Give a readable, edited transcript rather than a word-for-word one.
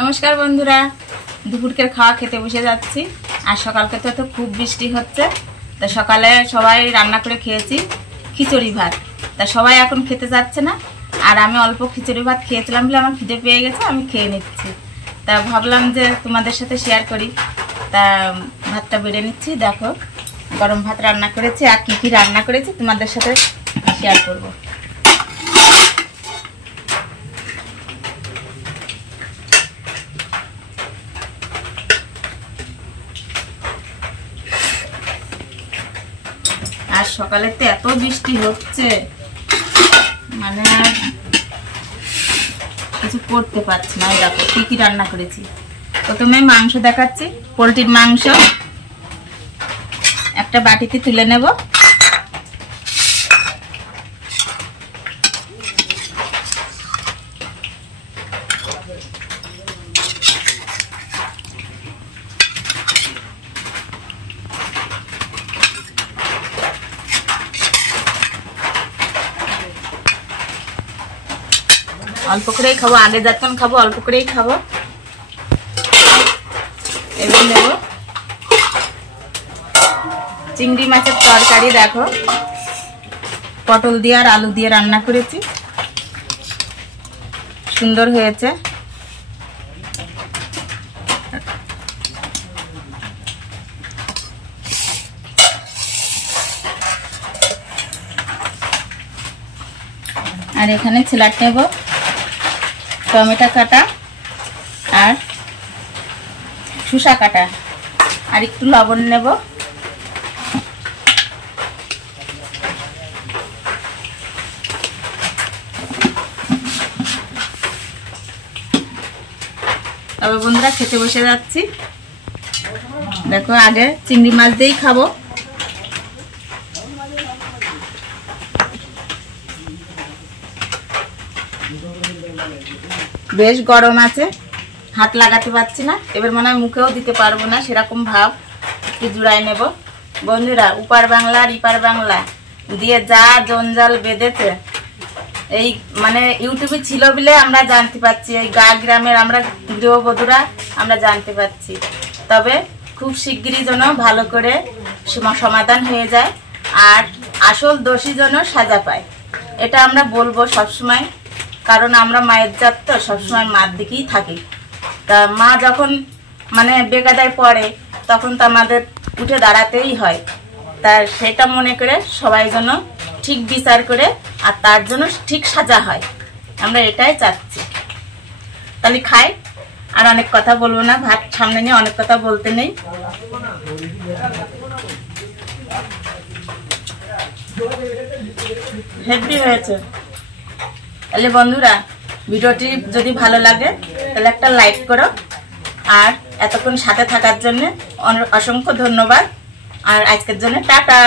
নমস্কার বন্ধুরা, দুপুরকের খাওয়া খেতে বসে যাচ্ছি। আর সকালকে তো খুব বৃষ্টি হচ্ছে, তা সকালে সবাই রান্না করে খেয়েছি খিচুড়ি ভাত। তা সবাই এখন খেতে যাচ্ছে না, আর আমি অল্প খিচুড়ি ভাত খেয়েছিলাম বলে আমার খিদে পেয়ে গেছে, আমি খেয়ে নিচ্ছি। তা ভাবলাম যে তোমাদের সাথে শেয়ার করি। তা ভাতটা বেড়ে নিচ্ছি, দেখো গরম ভাত রান্না করেছি, আর কি কি রান্না করেছি তোমাদের সাথে শেয়ার করব। আর সকালে তো এত বৃষ্টি হচ্ছে, মানে কিছু করতে পারছি না। দেখো কি কি রান্না করেছি। প্রথমে মাংস দেখাচ্ছি, পোলট্রির মাংস একটা বাটিতে তুলে নেব। অল্প করেই খাবো, আগে যখন খাবো অল্প করেই খাবো। এবার নেব চিংড়ি মাছের তরকারি। দেখো পটল দিয়ে আর আলু দিয়ে রান্না করেছি, সুন্দর হয়েছে। আর এখানে স্যালাড নেব, টমেটো কাটা আর শসা কাটা, আর একটু লবণ নেব। তবে বন্ধুরা খেতে বসে যাচ্ছি। দেখো আগে চিংড়ি মাছ দিয়েই খাবো। বেশ গরম আছে, হাত লাগাতে পারছি না। এবার মনে হয় মুখেও দিতে পারবো না, সেরকম ভাব। একটু জুড়াই নেব। বন্ধুরা, উপার বাংলা আর ইপার বাংলা দিয়ে যা জঞ্জাল বেঁধেছে, এই মানে ইউটিউবে ছিল বলে আমরা জানতে পারছি, এই গ্রামের আমরা গৃহবধূরা আমরা জানতে পারছি। তবে খুব শিগগিরই যেন ভালো করে সমাধান হয়ে যায়, আর আসল দোষী যেন সাজা পায়, এটা আমরা বলবো সবসময়। কারণ আমরা মায়ের জাত তো, সবসময় মার দিকেই থাকি। তা মা যখন মানে বেকায়দায় পড়ে, তখন তো আমাদের উঠে দাঁড়াতেই হয়। তা সেটা মনে করে সবাই যেন ঠিক বিচার করে, আর তার জন্য ঠিক সাজা হয়, আমরা এটাই চাচ্ছি। তাহলে খাই, আর অনেক কথা বলবো না, ভাত সামনে নিয়ে অনেক কথা বলতে নেই। হেভি হয়েছে। তাহলে বন্ধুরা, ভিডিওটি যদি ভালো লাগে তাহলে একটা লাইক করো, আর এতক্ষণ সাথে থাকার জন্য অসংখ্য ধন্যবাদ। আর আজকের জন্য টাটা।